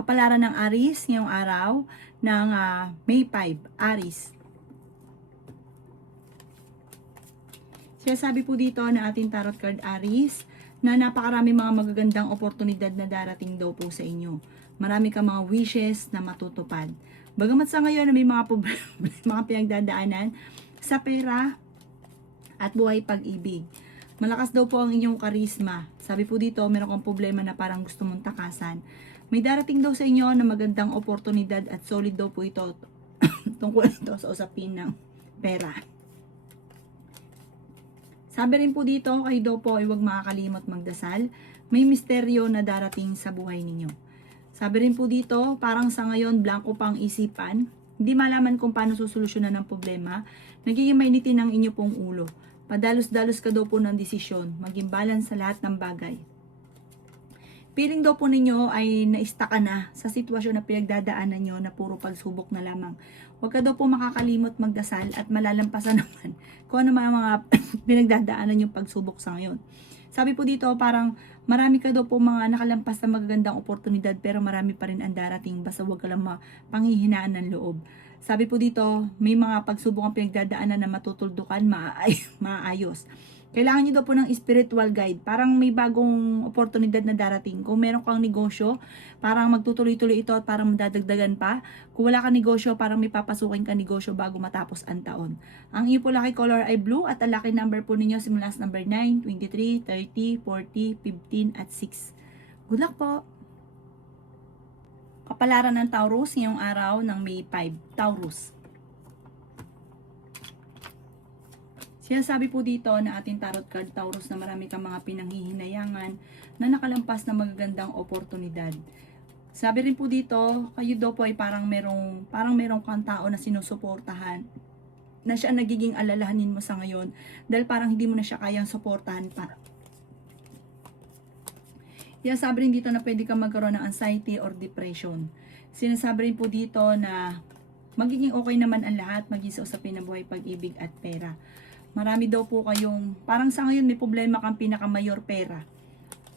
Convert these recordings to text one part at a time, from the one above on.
Kapalaran ng Aries ngayong araw ng May 5, Aries. Sabi po dito na ating tarot card Aries na napakarami mga magagandang oportunidad na darating daw po sa inyo. Marami kang mga wishes na matutupad. Bagamat sa ngayon na may mga problema, mga pinagdadaanan sa pera at buhay pag-ibig. Malakas daw po ang inyong karisma. Sabi po dito, meron kang problema na parang gusto mong takasan. May darating daw sa inyo na magandang oportunidad at solid daw po ito tungkol ito sa usapin ng pera. Sabi rin po dito, kayo daw po ay huwag makakalimot magdasal. May misteryo na darating sa buhay ninyo. Sabi rin po dito, parang sa ngayon, blanco pang isipan. Hindi malaman kung paano susolusyonan ng problema. Nagiging mainitin ang inyo pong ulo. Padalos-dalos ka daw po ng desisyon. Maging balance sa lahat ng bagay. Feeling daw po ninyo ay na-stuck ka na sa sitwasyon na pinagdadaanan nyo na puro pagsubok na lamang. Huwag ka daw po makakalimot magdasal at malalampasan naman kung ano mga pinagdadaanan yung pagsubok sa ngayon. Sabi po dito, parang marami ka daw po mga nakalampas na magagandang oportunidad pero marami pa rin ang darating. Basta huwag ka lang panghihinaan ng loob. Sabi po dito, may mga pagsubok ang pinagdadaanan na matutuldukan, maayos. Kailangan nyo daw po ng spiritual guide. Parang may bagong oportunidad na darating. Kung meron kang negosyo, parang magtutuloy-tuloy ito at parang madadagdagan pa. Kung wala kang negosyo, parang may papasukin kang negosyo bago matapos ang taon. Ang iyo po lucky color ay blue at ang lucky number po ninyo simula sa number 9, 23, 30, 40, 15 at 6. Good luck po! Kapalaran ng Taurus ngayong araw ng May 5. Taurus. Sabi po dito na ating tarot card Taurus na marami kang mga pinanghihinayangan na nakalampas na magagandang oportunidad. Sabi rin po dito, kayo daw po ay parang merong kang tao na sinusuportahan na siya nagiging alalahanin mo sa ngayon dahil parang hindi mo na siya kayang suportahan pa. Sabi rin dito na pwede kang magkaroon ng anxiety or depression. Sinasabi rin po dito na magiging okay naman ang lahat, maging sa usapin ng buhay, pag-ibig at pera. Marami daw po kayong, parang sa ngayon may problema kang pinakamayor pera.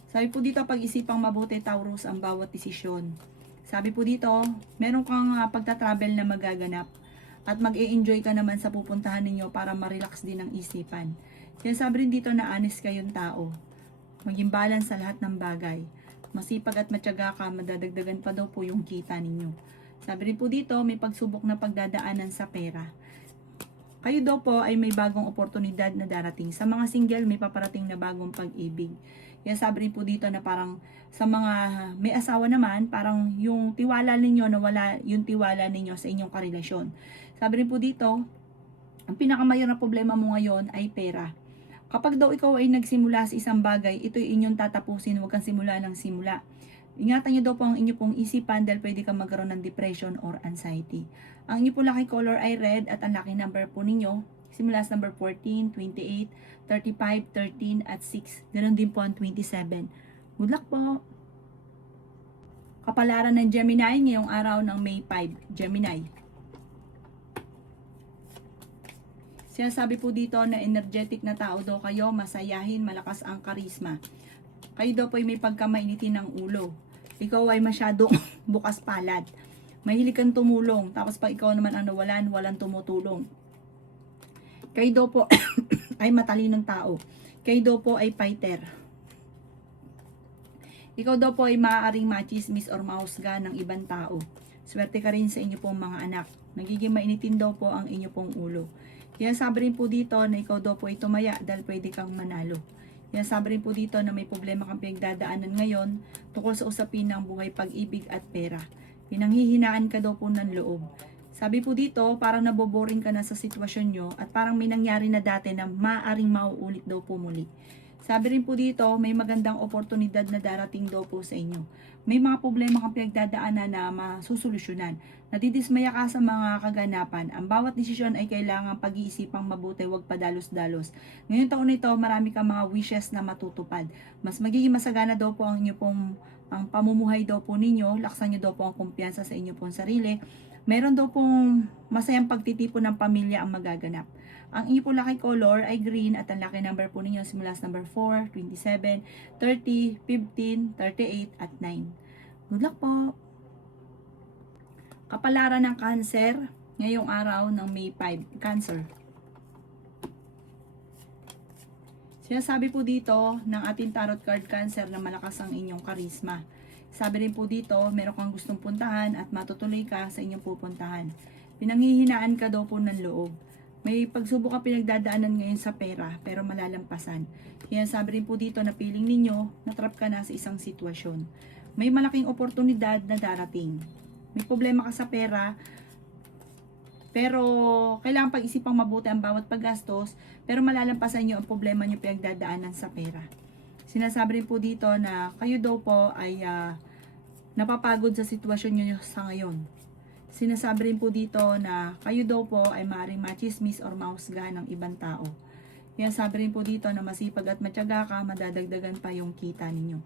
Sabi po dito, pag-isipang mabuti Taurus ang bawat desisyon. Sabi po dito, meron kang pagta-travel na magaganap at mag-e-enjoy ka naman sa pupuntahan ninyo para ma-relax din ang isipan. Sabi rin dito na honest kayong tao. Maging balance sa lahat ng bagay. Masipag at matyaga ka, madadagdagan pa daw po yung kita ninyo. Sabi rin po dito, may pagsubok na pagdadaanan sa pera. Kayo daw po ay may bagong oportunidad na darating. Sa mga single, may paparating na bagong pag-ibig. Sabi rin po dito na parang sa mga may asawa naman, parang yung tiwala ninyo, nawala yung tiwala ninyo sa inyong karelasyon. Sabi rin po dito, ang pinakamayor na problema mo ngayon ay pera. Kapag daw ikaw ay nagsimula sa isang bagay, ito ay inyong tatapusin, huwag kang simula ng simula. Ingatan nyo daw po ang inyo pong isipan dahil pwede kang magkaroon ng depression or anxiety. Ang inyo po lucky color ay red at ang lucky number po ninyo simula sa number 14, 28, 35, 13 at 6. Ganon din po ang 27. Good luck po! Kapalaran ng Gemini ngayong araw ng May 5. Gemini. Sabi po dito na energetic na tao daw kayo, masayahin, malakas ang karisma. Kayo daw po ay may pagkamainitin ng ulo. Ikaw ay masyadong bukas palad. Mahilig kang tumulong. Tapos pag ikaw naman ang nawalan, walang tumutulong. Kayo daw po ay matalinong tao. Kayo daw po ay fighter. Ikaw daw po ay maaaring machismis or mahusga ng ibang tao. Swerte ka rin sa inyo pong mga anak. Nagiging mainitin daw po ang inyo pong ulo. Sabi rin po dito na ikaw daw po ay tumaya dahil pwede kang manalo. Sabi rin po dito na may problema kang pinagdadaanan ngayon tungkol sa usapin ng buhay, pag-ibig at pera. Pinanghihinaan ka daw po ng loob. Sabi po dito, parang naboboring ka na sa sitwasyon nyo at parang may nangyari na dati na maaaring mauulit daw po muli. Sabi rin po dito, may magandang oportunidad na darating daw po sa inyo. May mga problema kang pinagdadaanan na masusolusyonan. Nadidismaya ka sa mga kaganapan. Ang bawat desisyon ay kailangan pag-iisipang mabuti, huwag padalos-dalos. Ngayong taon na ito, marami kang mga wishes na matutupad. Mas magiging masagana daw po ang inyo pong ang pamumuhay daw po ninyo. Laksan nyo daw po ang kumpiyansa sa inyo pong sarili. Meron daw pong masayang pagtitipon ng pamilya ang magaganap. Ang inyo po lucky color ay green at ang lucky number po ninyo simula sa number 4, 27, 30, 15, 38 at 9. Good luck po! Kapalaran ng Cancer ngayong araw ng May 5. Cancer. Sinasabi po dito ng ating tarot card Cancer na malakas ang inyong karisma. Sabi rin po dito, meron kang gustong puntahan at matutuloy ka sa inyong pupuntahan. Pinanghihinaan ka daw po ng loob. May pagsubok ka pinagdadaanan ngayon sa pera pero malalampasan. Kaya sabi rin po dito na feeling ninyo, natrap ka na sa isang sitwasyon. May malaking oportunidad na darating. May problema ka sa pera, pero kailangan pag-isipang mabuti ang bawat paggastos, pero malalampasan nyo ang problema nyo pinagdadaanan sa pera. Sinasabi rin po dito na kayo daw po ay napapagod sa sitwasyon nyo sa ngayon. Sinasabi rin po dito na kayo daw po ay maaaring machismis or mahusgahan ng ibang tao. Kaya sabi rin po dito na masipag at matyaga ka, madadagdagan pa yung kita ninyo.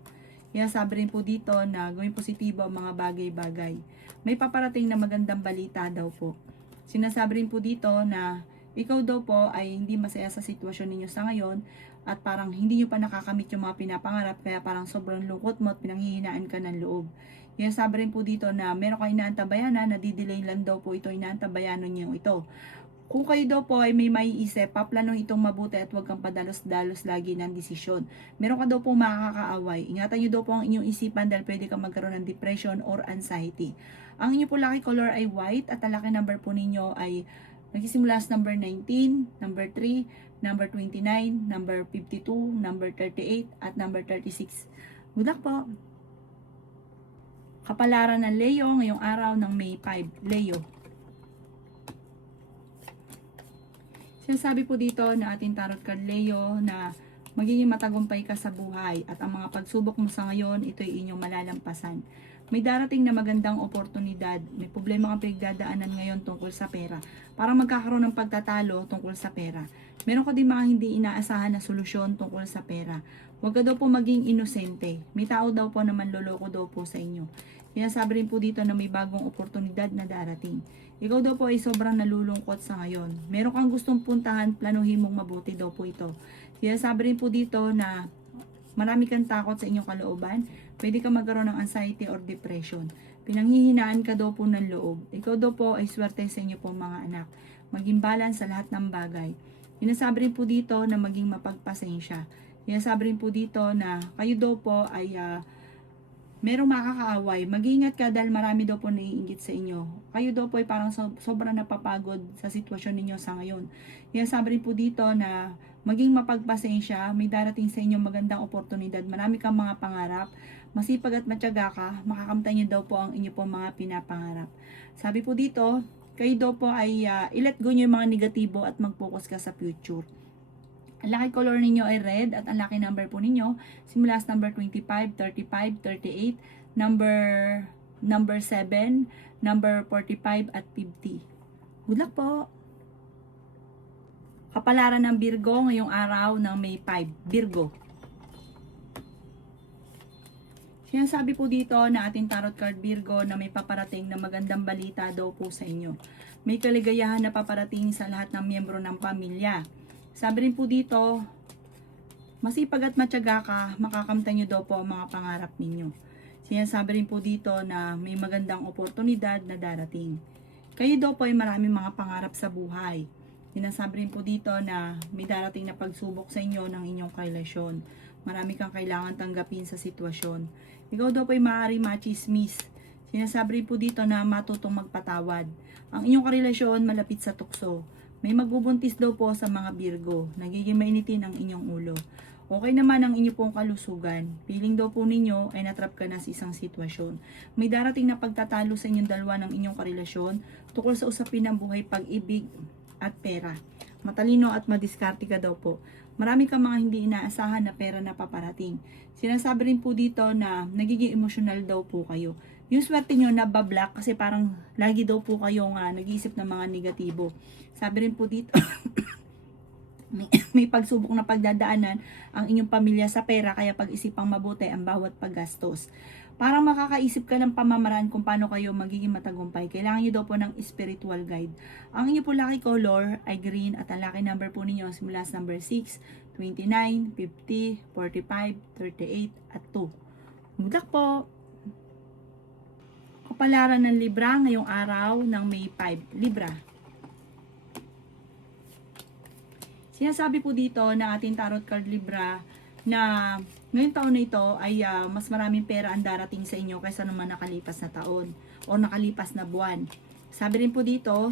Kaya sabi rin po dito na gawing positibo ang mga bagay-bagay. May paparating na magandang balita daw po. Sinasabi rin po dito na ikaw daw po ay hindi masaya sa sitwasyon ninyo sa ngayon at parang hindi nyo pa nakakamit yung mga pinapangarap kaya parang sobrang lungkot mo at pinanghihinaan ka ng loob. Kaya sabi rin po dito na meron kayo inaantabayanan, nadidelay lang daw po ito, inaantabayanan nyo ito. Kung kayo daw po ay may maiisip, paplano itong mabuti at huwag kang padalos-dalos lagi ng desisyon. Meron ka daw po makakaaway. Ingatan nyo daw po ang inyong isipan dahil pwede kang magkaroon ng depression or anxiety. Ang inyo po lucky color ay white at ang lucky number po ninyo ay nagsisimula sa number 19, number 3, number 29, number 52, number 38, at number 36. Good luck po! Kapalaran ng Leo ngayong araw ng May 5. Leo. Sinasabi po dito na ating tarot card Leo na magiging matagumpay ka sa buhay at ang mga pagsubok mo sa ngayon, ito ay inyong malalampasan. May darating na magandang oportunidad. May problema kang pinagdadaanan ngayon tungkol sa pera. Para magkakaroon ng pagtatalo tungkol sa pera. Meron ka din mga hindi inaasahan na solusyon tungkol sa pera. Huwag ka daw po maging inosente. May tao daw po na manloloko daw po sa inyo. Kaya sabi rin po dito na may bagong oportunidad na darating. Ikaw daw po ay sobrang nalulungkot sa ngayon. Meron kang gustong puntahan, planuhin mong mabuti daw po ito. Kaya sabi rin po dito na marami kang takot sa inyong kalooban. Pwede ka magkaroon ng anxiety or depression. Pinanghihinaan ka daw po ng loob. Ikaw daw po ay swerte sa inyo pong mga anak. Maging balance sa lahat ng bagay. Sinasabi rin po dito na maging mapagpasensya. Sinasabi rin po dito na kayo daw po ay merong makakaaway. Mag-ingat ka dahil marami daw po naiinggit sa inyo. Kayo daw po ay parang sobrang napapagod sa sitwasyon ninyo sa ngayon. Kaya sabi rin po dito na maging mapagpasensya, may darating sa inyo magandang oportunidad. Marami kang mga pangarap, masipag at matyaga ka, makakamtan niyo daw po ang inyo po mga pinapangarap. Sabi po dito, kayo daw po ay i-let go niyo yung mga negatibo at mag-focus ka sa future. Ang lucky color ninyo ay red at ang lucky number po ninyo simula sa number 25, 35, 38, number 7, number 45 at 50. Good luck po! Kapalaran ng Virgo ngayong araw ng May 5. Virgo. Sinasabi po dito na ating tarot card Virgo na may paparating na magandang balita daw po sa inyo. May kaligayahan na paparating sa lahat ng miyembro ng pamilya. Sabi rin po dito, masipag at matyaga ka, makakamtan nyo daw po ang mga pangarap ninyo. Sinasabi rin po dito na may magandang oportunidad na darating. Kayo daw po ay maraming mga pangarap sa buhay. Sinasabi rin po dito na may darating na pagsubok sa inyo ng inyong relasyon. Marami kang kailangan tanggapin sa sitwasyon. Ikaw daw po ay maaaring machismis. Sinasabi rin po dito na matutong magpatawad. Ang inyong karelasyon malapit sa tukso. May magbubuntis daw po sa mga Virgo. Nagiging mainitin ang inyong ulo. Okay naman ang inyo pong kalusugan. Feeling daw po ninyo ay natrap ka na sa isang sitwasyon. May darating na pagtatalo sa inyong dalawa ng inyong karelasyon tungkol sa usapin ng buhay, pag-ibig at pera. Matalino at madiskarte ka daw po. Marami kang mga hindi inaasahan na pera na paparating. Sinasabi rin po dito na nagiging emosyonal daw po kayo. Yung swerte nyo nabablock kasi parang lagi daw po kayong nag-iisip ng mga negatibo. Sabi rin po dito, may pagsubok na pagdadaanan ang inyong pamilya sa pera kaya pag-isipang mabuti ang bawat paggastos. Parang makakaisip ka ng pamamaraan kung paano kayo magiging matagumpay. Kailangan nyo daw po ng spiritual guide. Ang inyo po lucky color ay green at ang lucky number po ninyo simula sa number 6, 29, 50, 45, 38 at 2. Good luck po! Kapalaran ng Libra ngayong araw ng May 5. Libra. Sinasabi po dito ng ating tarot card Libra na ngayong taon na ito ay mas maraming pera ang darating sa inyo kaysa naman nakalipas na taon o nakalipas na buwan. Sabi rin po dito,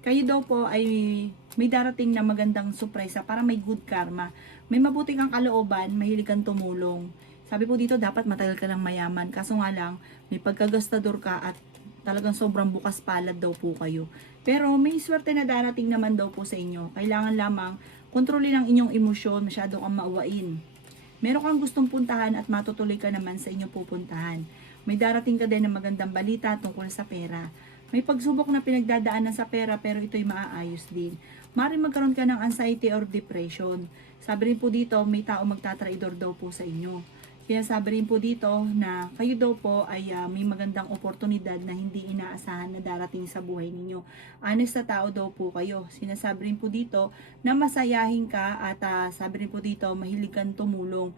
kayo daw po ay may darating na magandang surpresa para may good karma. May mabuti kang kalooban, mahilig kang tumulong. Sabi po dito, dapat matagal ka ng mayaman. Kaso nga lang, may pagkagastador ka at talagang sobrang bukas palad daw po kayo. Pero may swerte na darating naman daw po sa inyo. Kailangan lamang kontrolin ang inyong emosyon, masyado kang maawain. Meron kang gustong puntahan at matutuloy ka naman sa inyong pupuntahan. May darating ka din ng magandang balita tungkol sa pera. May pagsubok na pinagdadaanan sa pera pero ito'y maaayos din. Maaaring magkaroon ka ng anxiety or depression. Sabi rin po dito, may tao magtatraidor daw po sa inyo. Kaya sabi rin po dito na kayo daw po ay may magandang oportunidad na hindi inaasahan na darating sa buhay ninyo. Honest na tao daw po kayo. Sinasabi rin po dito na masayahin ka at sabi rin po dito mahilig kang tumulong.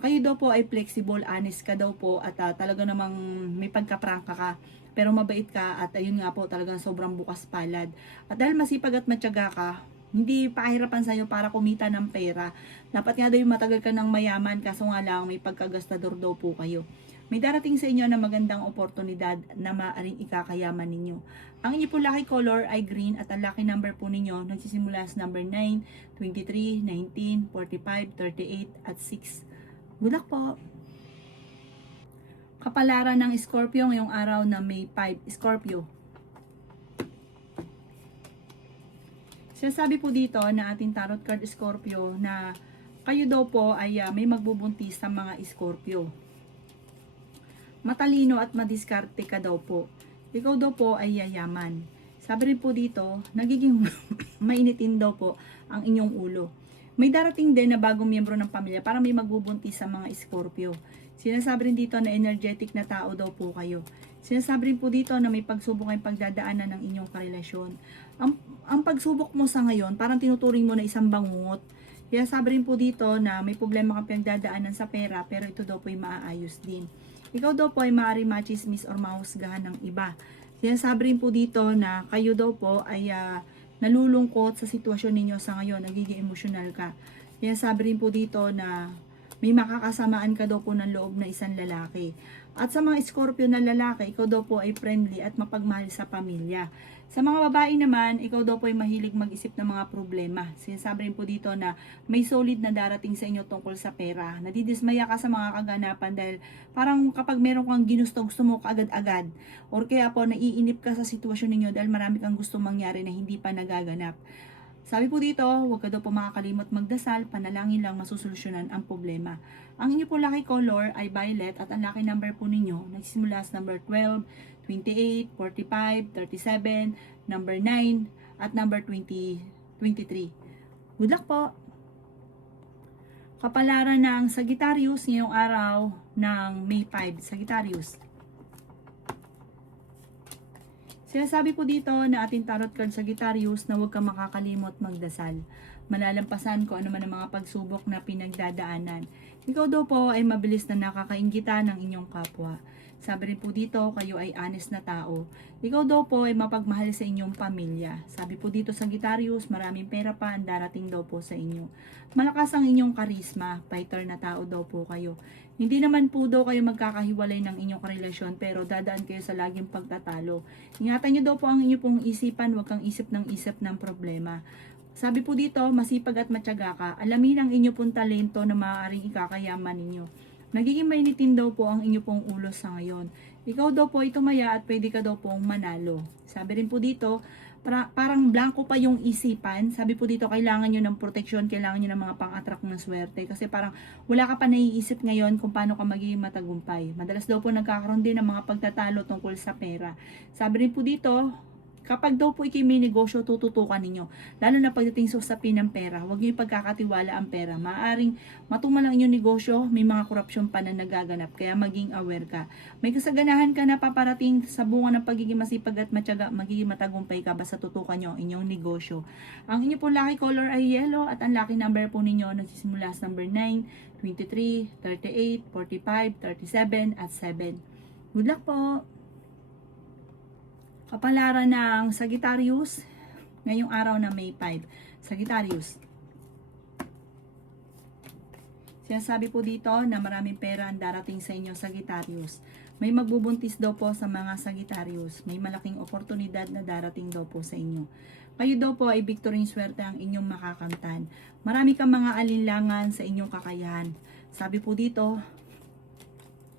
Kayo daw po ay flexible, honest ka daw po at talaga namang may pagkaprangka ka. Pero mabait ka at ayun nga po talagang sobrang bukas palad. At dahil masipag at matyaga ka, hindi pahirapan sa iyo para kumita ng pera. Dapat nga daw yung matagal ka ng mayaman kaso nga lang may pagkagastador daw po kayo. May darating sa inyo na magandang oportunidad na maaaring ikakayaman ninyo. Ang inyo po lucky color ay green at ang lucky number po ninyo nagsisimula sa number 9, 23, 19, 45, 38 at 6. Good luck po! Kapalaran ng Scorpio ngayong araw na May 5. Scorpio. Sinasabi po dito na ating tarot card Scorpio na kayo daw po ay may magbubuntis sa mga Scorpio. Matalino at madiskarte ka daw po. Ikaw daw po ay yayaman. Sabi rin po dito, nagiging mainitin daw po ang inyong ulo. May darating din na bagong miyembro ng pamilya para may magbubuntis sa mga Scorpio. Sinasabi rin dito na energetic na tao daw po kayo. Sinasabi rin po dito na may pagsubok ay pagdadaanan ng inyong karelasyon. Ang pagsubok mo sa ngayon, parang tinuturing mo na isang bangungot. Kaya sabi rin po dito na may problema kang pinagdadaanan sa pera, pero ito daw po ay maaayos din. Ikaw daw po ay maaari machismis or mahusgahan ng iba. Sinasabi rin po dito na kayo daw po ay nalulungkot sa sitwasyon ninyo sa ngayon, nagiging emosyonal ka. Kaya sabi rin po dito na may makakasamaan ka daw po ng loob na isang lalaki. At sa mga Scorpio na lalaki, ikaw daw po ay friendly at mapagmahal sa pamilya. Sa mga babae naman, ikaw daw po ay mahilig mag-isip ng mga problema. Sinasabi rin po dito na may solid na darating sa inyo tungkol sa pera. Nadidismaya ka sa mga kaganapan dahil parang kapag meron kang ginusto, gusto mo agad-agad. Or kaya po naiinip ka sa sitwasyon ninyo dahil marami kang gusto mangyari na hindi pa nagaganap. Sabi po dito, huwag ka daw po makakalimot magdasal, panalangin lang masusolusyunan ang problema. Ang inyo po lucky color ay violet at ang lucky number po ninyo nagsisimula sa number 12, 28, 45, 37, number 9, at number 20, 23. Good luck po! Kapalaran ng Sagittarius ngayong araw ng May 5. Sagittarius. Sinasabi po dito na ating tarot card Sagittarius na huwag kang makakalimot magdasal. Malalampasan ko ano man ang mga pagsubok na pinagdadaanan. Ikaw daw po ay mabilis na nakakaingita ng inyong kapwa. Sabi rin po dito, kayo ay honest na tao. Ikaw daw po ay mapagmahal sa inyong pamilya. Sabi po dito Sagittarius, maraming pera pa ang darating daw po sa inyo. Malakas ang inyong karisma, fighter na tao daw po kayo. Hindi naman po daw kayo magkakahiwalay ng inyong karelasyon pero dadaan kayo sa laging pagtatalo. Ingatan nyo daw po ang inyong pong isipan, huwag kang isip ng problema. Sabi po dito, masipag at matyaga ka. Alamin ang inyong pong talento na maaaring ikakayaman ninyo. Nagiging mainitin daw po ang inyong pong ulo sa ngayon. Ikaw daw po ay tumaya at pwede ka daw pong manalo. Sabi rin po dito, parang blanco pa yung isipan. Sabi po dito, kailangan nyo ng proteksyon, kailangan nyo ng mga pang-attract ng swerte. Kasi parang wala ka pa naiisip ngayon kung paano ka magiging matagumpay. Madalas daw po nagkakaroon din ng mga pagtatalo tungkol sa pera. Sabi rin po dito, kapag daw po may negosyo, tututukan ninyo. Lalo na pagdating sa usapin ng pera, huwag niyo ipagkakatiwala ang pera. Maaring matumal ang inyong negosyo, may mga korupsyon pa na nagaganap. Kaya maging aware ka. May kasaganahan ka na paparating sa bunga ng pagiging masipag at matyaga, magiging matagumpay ka basta tutukan nyo ang inyong negosyo. Ang inyo po lucky color ay yellow at ang lucky number po ninyo nagsisimula sa number 9, 23, 38, 45, 37 at 7. Good luck po! Kapalaran ng Sagittarius, ngayong araw na May 5. Sagittarius. Sinasabi po dito na maraming pera ang darating sa inyo, Sagittarius. May magbubuntis daw po sa mga Sagittarius. May malaking oportunidad na darating daw po sa inyo. Kayo daw po ay biktoring swerte ang inyong makakamtan. Marami kang mga alinlangan sa inyong kakayahan. Sabi po dito,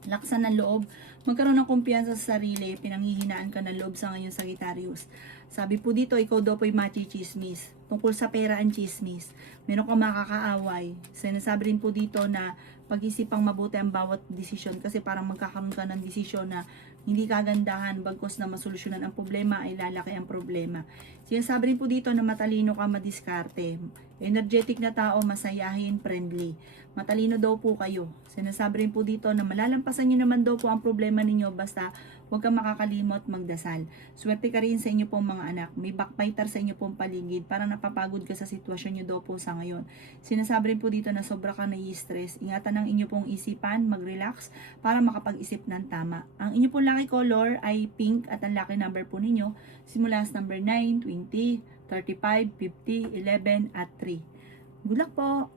laksan ng loob, magkaroon ng kumpiyansa sa sarili, pinanghihinaan ka ng loob sa ngayon, Sagittarius. Sabi po dito, ikaw daw po'y machichismis. Tungkol sa pera ang chismis. Meron kang makakaaway. Sinasabi rin po dito na pag-isipang mabuti ang bawat desisyon kasi parang magkakaroon ka ng desisyon na hindi kagandahan, bagkos na masolusyonan ang problema ay lalaki ang problema. Sinasabi rin po dito na matalino ka, madiskarte. Energetic na tao, masayahin, friendly. Matalino daw po kayo. Sinasabi rin po dito na malalampasan nyo naman daw po ang problema ninyo basta huwag kang makakalimot magdasal. Swerte ka rin sa inyo pong mga anak. May backbiter sa inyo pong paligid. Parang napapagod ka sa sitwasyon nyo daw po sa ngayon. Sinasabi rin po dito na sobra ka nai-stress. Ingatan ang inyo pong isipan, mag-relax para makapag-isip ng tama. Ang inyo pong lucky color ay pink at ang lucky number po ninyo simula sa number 9, 20, 35, 50, 11 at 3. Good luck po!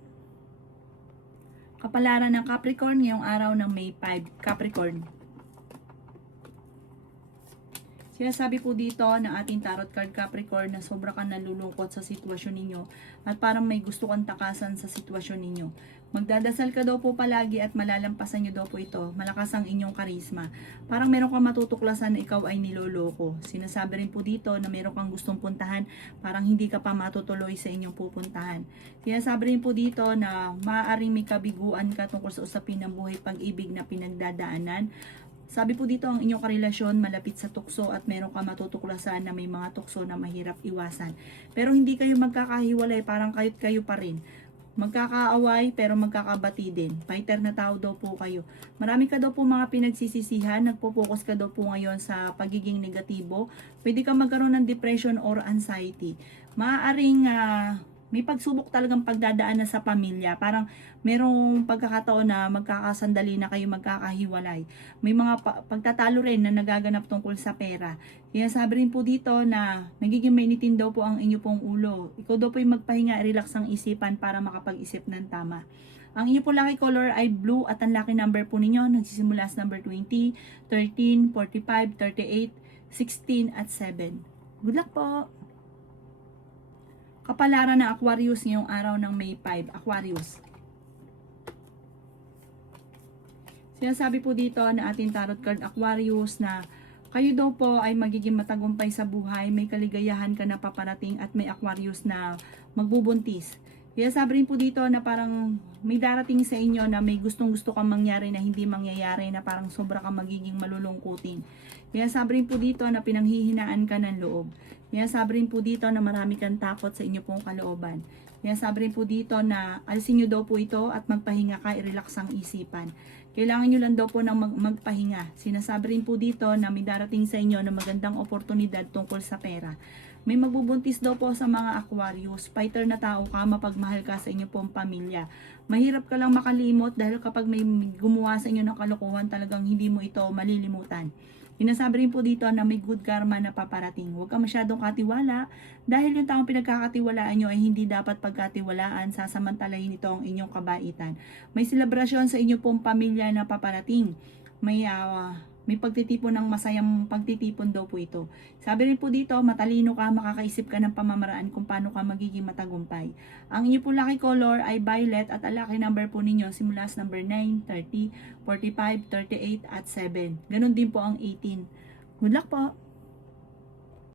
Kapalaran ng Capricorn ngayong araw ng May 5. Capricorn. Sinasabi po dito ng ating tarot card Capricorn na sobra kang nalulungkot sa sitwasyon ninyo at parang may gusto kang takasan sa sitwasyon ninyo. Magdadasal ka daw po palagi at malalampasan nyo daw po ito. Malakas ang inyong karisma. Parang meron kang matutuklasan na ikaw ay niloloko. Sinasabi rin po dito na meron kang gustong puntahan, parang hindi ka pa matutuloy sa inyong pupuntahan. Sinasabi rin po dito na maaaring may kabiguan ka tungkol sa usapin ng buhay pag-ibig na pinagdadaanan. Sabi po dito ang inyong karelasyon malapit sa tukso at meron ka matutuklasan na may mga tukso na mahirap iwasan. Pero hindi kayo magkakahiwalay, parang kayo pa rin. Magkakaaway pero magkakabati din. Fighter na tao daw po kayo. Marami ka daw po mga pinagsisisihan. Nagpo-focus ka daw po ngayon sa pagiging negatibo. Pwede ka magkaroon ng depression or anxiety. Maaaring may pagsubok talagang pagdadaan na sa pamilya. Parang merong pagkakataon na magkakasandali na kayo magkakahiwalay. May mga pagtatalo rin na nagaganap tungkol sa pera. Kaya sabi rin po dito na nagiging mainitin daw po ang inyo pong ulo. Ikaw daw po yung magpahinga, relax ang isipan para makapag-isip ng tama. Ang inyo po lucky color ay blue at ang lucky number po ninyo nagsisimula sa number 20, 13, 45, 38, 16 at 7. Good luck po! Kapalaran ng Aquarius ngayong araw ng May 5. Aquarius. Sinasabi po dito na ating tarot card Aquarius na kayo daw po ay magiging matagumpay sa buhay, may kaligayahan ka na paparating at may Aquarius na magbubuntis. Kaya sabi rin po dito na parang may darating sa inyo na may gustong-gusto kang mangyari na hindi mangyayari na parang sobra kang magiging malulungkutin. Kaya sabi rin po dito na pinanghihinaan ka ng loob. Kaya sabi rin po dito na marami kang takot sa inyo pong kalooban. Kaya sabi rin po dito na alisin nyo daw po ito at magpahinga ka, i-relax ang isipan. Kailangan nyo lang daw po ng magpahinga. Sinasabi rin po dito na may darating sa inyo na magandang oportunidad tungkol sa pera. May magbubuntis daw po sa mga Aquarius. Fighter na tao ka, mapagmahal ka sa inyo pong pamilya. Mahirap ka lang makalimot dahil kapag may gumawa sa inyo ng kalokohan, talagang hindi mo ito malilimutan. Sinasabi rin po dito na may good karma na paparating. Huwag ka masyadong katiwala dahil yung taong pinagkakatiwalaan nyo ay hindi dapat pagkatiwalaan, sasamantalahin ito ang inyong kabaitan. May selebrasyon sa inyo pong pamilya na paparating. May pagtitipon ng masayang pagtitipon daw po ito. Sabi rin po dito, matalino ka, makakaisip ka ng pamamaraan kung paano ka magiging matagumpay. Ang inyo po lucky color ay violet at ang lucky number po ninyo simula sa number 9, 30, 45, 38 at 7. Ganon din po ang 18. Good luck po!